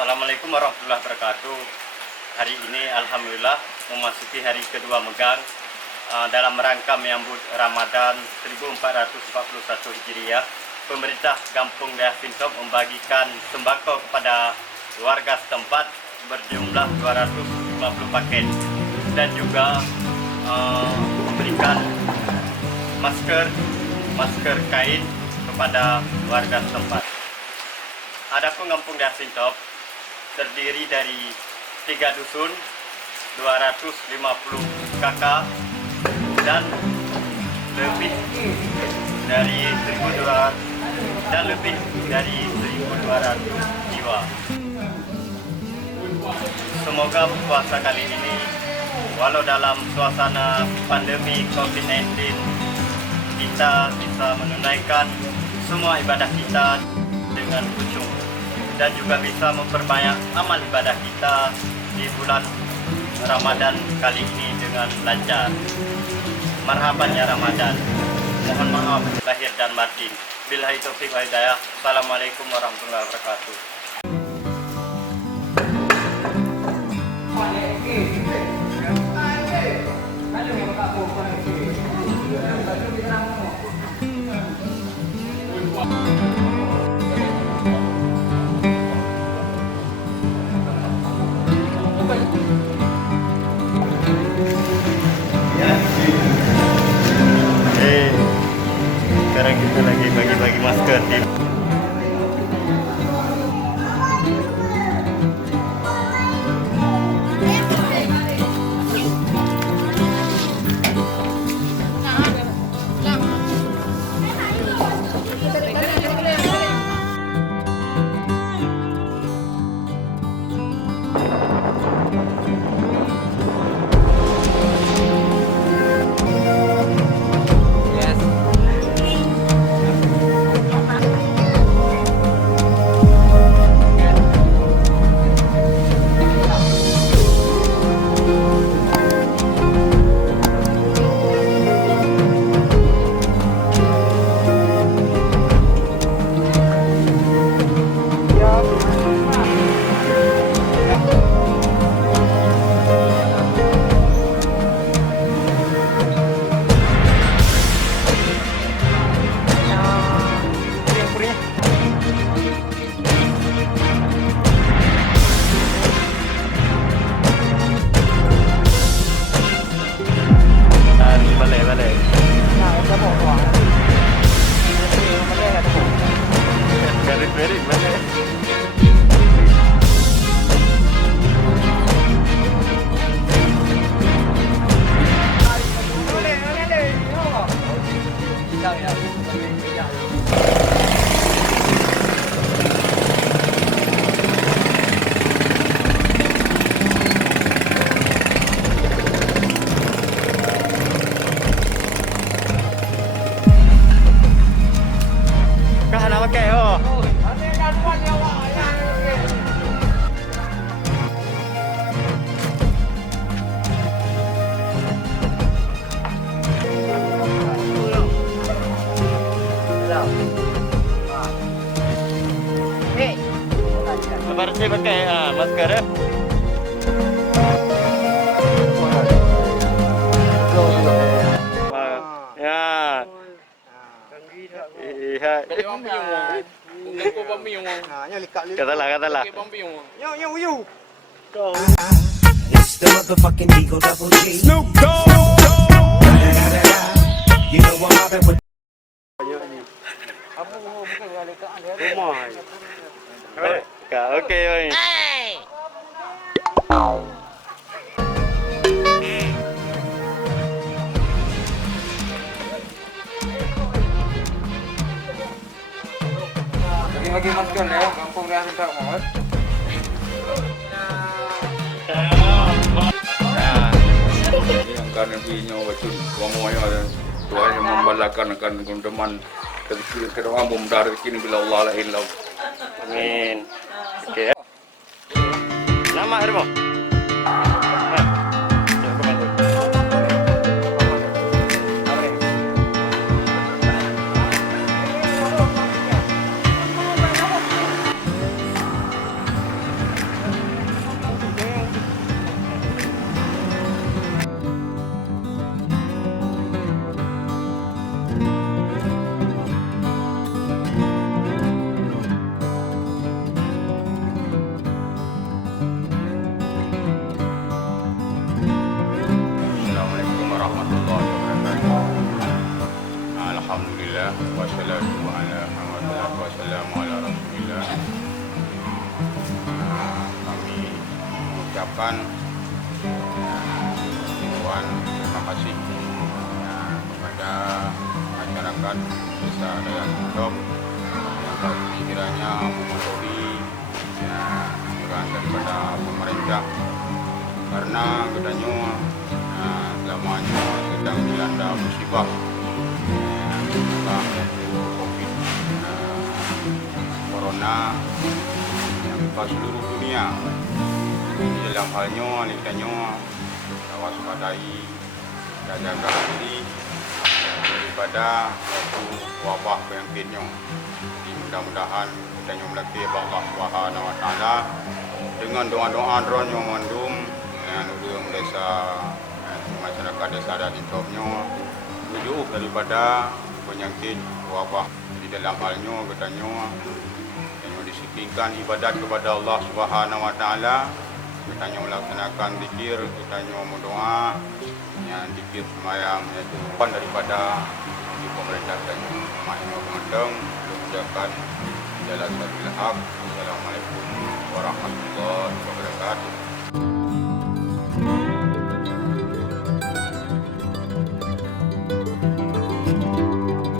Assalamualaikum warahmatullahi wabarakatuh. Hari ini Alhamdulillah memasuki hari kedua megang dalam rangka menyambut Ramadan 1441 Hijriah. Pemerintah Kampung Dayak Sintop membagikan sembako kepada warga setempat berjumlah 250 paket dan juga memberikan masker kain kepada warga setempat. Adapun Kampung Dayak Sintop terdiri dari 3 dusun, 250 kakak dan lebih dari 1.200 jiwa. Semoga puasa kali ini, walau dalam suasana pandemi COVID-19, kita bisa menunaikan semua ibadah kita dengan khusyuk dan juga bisa memperbanyak amal ibadah kita di bulan Ramadan kali ini dengan lancar. Marhaban ya Ramadan. Mohon maaf lahir dan batin. Billahi taufiq wal hidayah. Assalamualaikum warahmatullahi wabarakatuh. Sekarang kita lagi bagi-bagi masker di Berarti pakai masker ya. Ya. Iya. Katalah. Yo. It's the motherfucking Eagle Double G. Snoop Dogg. You know I'm mobbing with. Oke, oi. Bagi-bagi masker ya, Kampung Dayak Sintop Muhammad. Yang kan binya wajib semuanya dan Tuhan yang membalakan akan teman-teman dari doa dari kini bila Allah la ilah. Amin. Oke. Nama Hermo. Alhamdulillah wassalatu wassalamu ala Rasulillah. Kami mengucapkan himbauan terima kasih kepada masyarakat Desa Dayak Sundop yang kiranya mematuhi anjuran daripada pemerintah, karena katanya selamanya sedang dilanda musibah COVID Corona yang menimpa seluruh dunia. Di dalam halnya katanya waspadai dan jaga diri daripada suatu wabah penyakitnya. Jadi mudah-mudahan katanya melaki Allah Subhanahu Wa Taala dengan doa-doa dronyo mandum yang urang desa masyarakat Desa Dayak Sundopnya jauh daripada penyakit wabah. Di dalam halnya katanya disikirkan ibadat kepada Allah Subhanahu Wa Taala, katanya melaksanakan zikir, katanya berdoa, yang zikir semayang, iaitu bukan daripada di pemerintah dan makna pengandang menjalankan jalan sabil haq. Assalamualaikum warahmatullahi wabarakatuh.